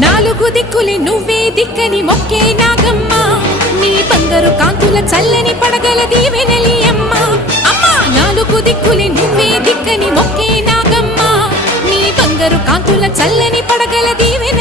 నాలుగు దిక్కులే నువ్వే దిక్కని మొక్కే నాగమ్మ నీ బంగారు కాంతుల చల్లని పడగల దీవెనలి అమ్మ అమ్మా నాలుగు దిక్కులే నువ్వే దిక్కని మొక్కే నాగమ్మ నీ బంగారు కాంతుల చల్లని పడగల దీవె